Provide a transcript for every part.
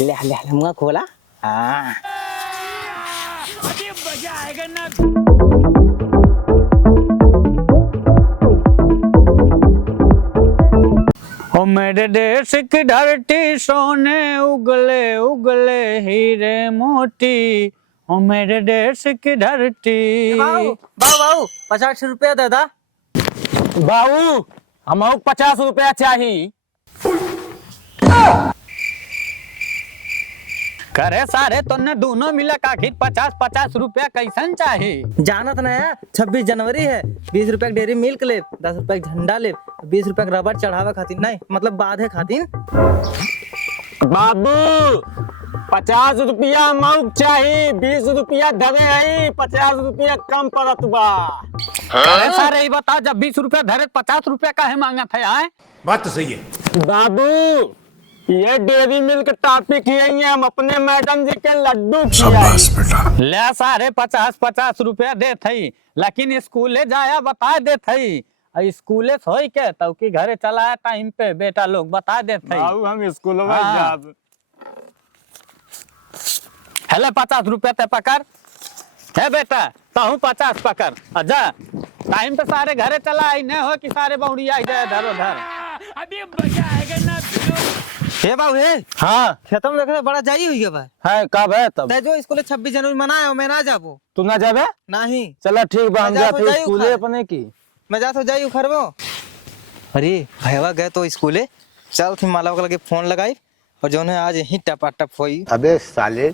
ले ले ले मुंह खोला। हाँ अभी मजा आएगा ना। ओ मेरे देश की धरती सोने उगले उगले हीरे मोती। ओ मेरे देश की धरती। बाबू बाबू 50 रुपया दे दा। बाबू हमको 50 रुपया चाहिए। करे सारे तुमने दोनों मिला आखिर 50-50 रुपया कैसन चाहिए। जानत ना है 26 जनवरी है। 20 रुपया डेयरी मिल्क ले, 10 रुपया झंडा ले, 20 रुपया रबड़ चढ़ावे खातिर नहीं मतलब बांधे खातिर। बाबू 50 रुपया मौक चाहिए, 20 रुपया धरे है, 50 रुपया कम पड़त बा। अरे सारे ही बता जब 20 रुपया धरे 50 रुपया का है मांगा था यार। बात तो सही है बाबू ये डेयरी मिल्क टॉपिक ही हम अपने मैडम जी के लड्डू खिलाए। ले सारे 50-50 रुपया दे थई लेकिन स्कूले जाया बता दे थई। स्कूले सोई के तब की घरे चलाया टाइम पे बेटा लोग बता दे थई। बाबू हम स्कूल में हाँ। जाब। हेले 50 रुपया ते पकड़ है बेटा तहू 50 पकड़ अच्छा टाइम पे सारे घरे चला आई न हो कि सारे बौड़ी आई जाए इधर उधर। अभी मजा आएगा ना। हे बाबू हे हाँ खेतों में देखले बड़ा जाई हुई है भाई। है कब है तब ते जो स्कूल 26 जनवरी मनाए मैं ना जाबो। तू ना जाबे? नहीं चलो ठीक बा हम मैं जाबो, जाते जाई स्कूले उखाड़। अपने की। मैं जा तो जाई उखरबो। अरे भैया गए तो स्कूले चल थी माला के लगे फोन लगाई और जो है आज यही टपाटप होई। अबे साले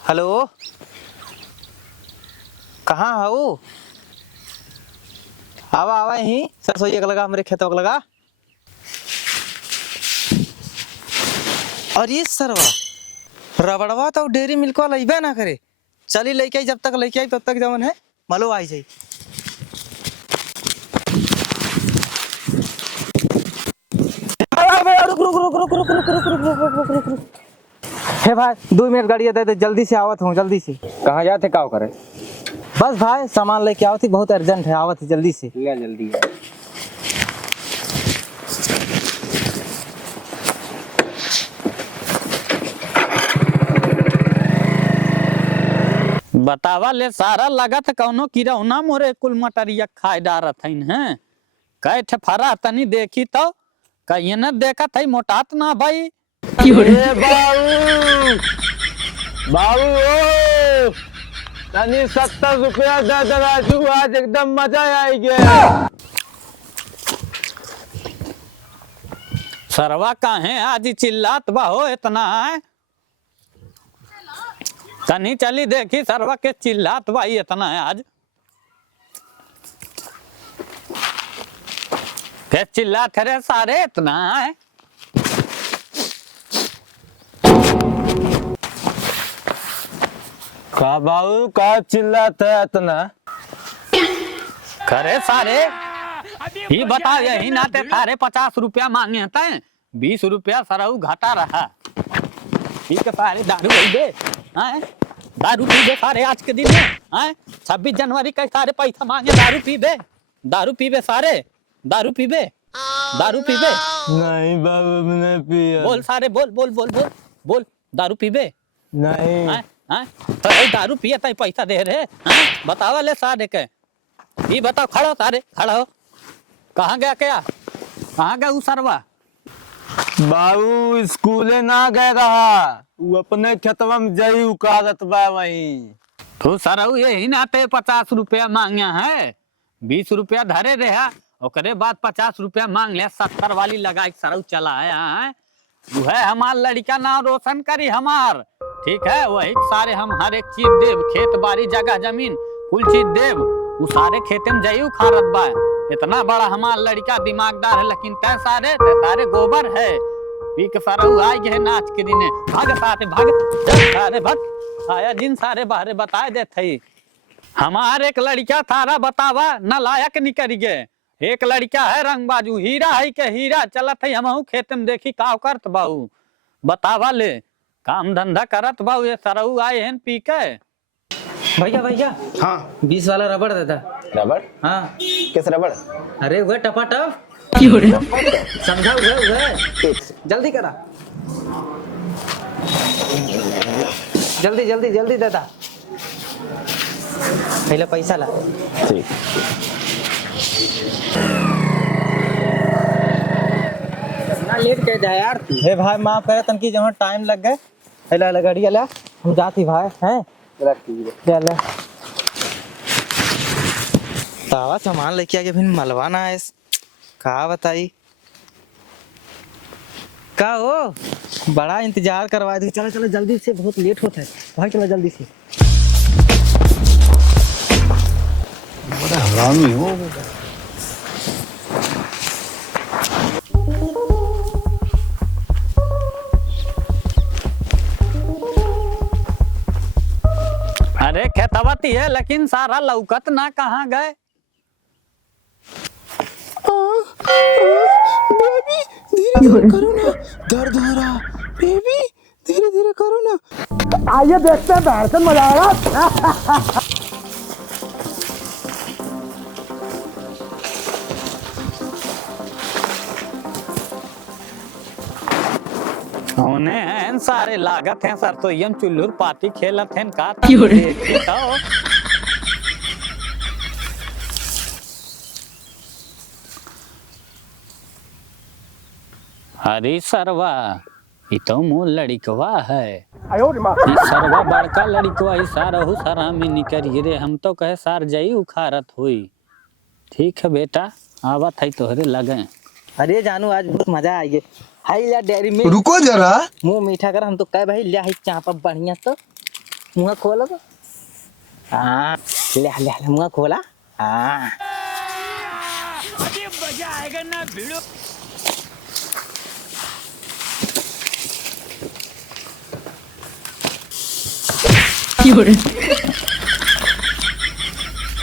हेलो कहाँ हो? आवा आवा यही सरसोई लगा हमारे खेतों का लगा। और ये सरवा रबड़वा तो डेयरी मिल्क वाला इबे ना करे। चली लेके आई जब तक लेके आई तब तक जवन है मलो आई जाई। रुक रुक रुक रुक रुक रुक रुक रुक रुक रुक रुक रुक। हे भाई 2 मिनट गाड़ी दे दे जल्दी से आवत हूँ जल्दी से। कहाँ जाते का करे? बस भाई सामान लेके आओ थी बहुत अर्जेंट है आवत थी जल्दी से। ले जल्दी है। बतावा ले सारा लगत कौनो किरौना मोरे कुल मटरिया खाए डारत हइन हैं। कई ठे फरा तनी देखी तो कहीं न देखत है मोटात ना भाई। ए बाबू बाबू ओ तनी 70 रुपया दे दे राजू आज एकदम मजा आई गया। सरवा काहे आज चिल्लात बा हो इतना है। तनी चली देखी सरवा के चिल्लात भाई इतना है आज के चिल्लात रे सारे इतना है। का बाबू का चिल्लाता है इतना? करे सारे ही बता यही नाते सारे 50 रुपया मांगे हैं 20 रुपया सरऊ घाटा रहा। ठीक है सारे दारू दे हैं दारू पी दे सारे आज के दिन में हैं 26 जनवरी का सारे पैसा मांगे दारू पीबे सारे दारू पीबे नहीं बाबू मैंने पिया। बोल सारे बोल बोल बोल बोल बोल दारू पीबे नहीं हैं हैं तो दारू पिए तई पैसा दे रहे हैं बतावा ले सारे के ये बताओ खड़ो सारे खड़ा हो कहाँ गया क्या कहाँ गया वो सरवा? बाबू स्कूले ना गए रहा वो अपने खेतवा में जई उकारत बा वहीं। तो सरऊ यही नाते 50 रुपया मांगे है 20 रुपया धरे रहा ओकरे बाद 50 रुपया मांग लिया 70 वाली लगा सरऊ चला है। वो है हमार लड़का नाम रोशन करी हमार ठीक है वही सारे हम हर एक चीज देव खेत बाड़ी जगह जमीन कुल चीज देव वो सारे खेते में जई उखारत बा। इतना बड़ा हमार लड़का दिमागदार है लेकिन तय सारे गोबर है पी के सरऊ आई है नाच के दिन भाग सारे भाग सारे भाग आया जिन सारे बाहरे बताए दे थी। हमार एक लड़का थारा बतावा न लायक निकल गए। एक लड़का है रंग बाजू हीरा है के हीरा चलत है हमहू खेत में देखी का करत बाऊ बतावा ले काम धंधा करत बाऊ ये सरऊ आए हैं पी के। भैया भैया हाँ 20 वाला रबड़ दे दा। रबड़ हाँ किस रबड़? अरे वह टपाटप समझा हुआ ठीक जल्दी करा। जल्दी जल्दी जल्दी दादा, पहले पैसा ला। ठीक। ना लेट कह जा यार तू। हे भाई माफ करे तनकी जहाँ टाइम लग गए। हेला ले गाड़ी ले, हम जाती भाई हैं। ले ले तावा सामान लेके आके फिर मलवाना है। कहा बताई का हो, बड़ा इंतजार करवा दी। चलो चलो जल्दी से, बहुत लेट होता है भाई, चलो जल्दी से। बड़ा हरामी हो। अरे खेतवती है लेकिन सारा लौकत ना कहाँ गए। बेबी धीरे धीरे करो ना, दर्द हो रहा। बेबी धीरे धीरे करो ना। आइए देखते हैं, बाहर से मजा आएगा। उन्हें हैं सारे लागत हैं सर, तो यम चुल्लूर पार्टी खेलत हैं का देखे तो। अरे सरवा ये तो मूल लड़िकवा है। ई सरवा बड़का लड़िकवा ई सारा हु सारा में निकरी रे। हम तो कहे सार जई उखारत हुई। ठीक है बेटा, आवत है तोहरे लगे। अरे जानू आज बहुत मजा आई है। हाई ला डेयरी में, रुको जरा, मुंह मीठा कर। हम तो कह भाई ले, चापा बढ़िया तो मुँह खोला तो। हाँ ले ले ले, मुँह खोला। हाँ मजा आएगा ना भिड़ो।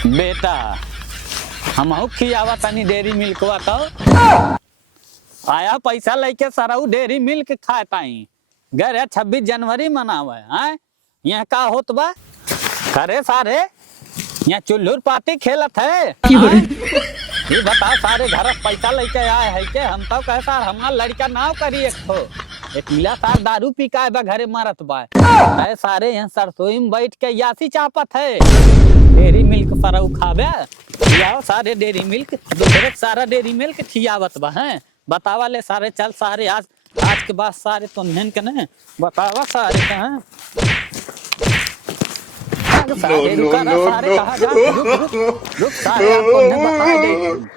बेटा हम खियावा तनी डेरी मिल्कवा तो आया पैसा लेके सराऊ डेरी मिल्क खाताई। गए 26 जनवरी मनावे हैं। यहाँ का होत बा करे सारे, यहाँ चुल्लूर पार्टी खेलत है। ये बता सारे घर पैसा लेके आए है के। हम तो कहे सार हमारा लड़का नाव करी एक मिला सार दारू पी का बा घरे मारत बा। अरे सारे यहाँ सरसोई में बैठ के यासी चापत है। डेरी मिल्क सराऊ खावे खियाओ सारे डेरी मिल्क, दूसरे सारा डेरी मिल्क खियावत बा हैं। बतावा ले सारे, चल सारे आज के बाद सारे तो नहन के नहीं बतावा सारे कहाँ सारे रुका ना सारे कहाँ जा, रुक सारे आपको नहीं बता दे।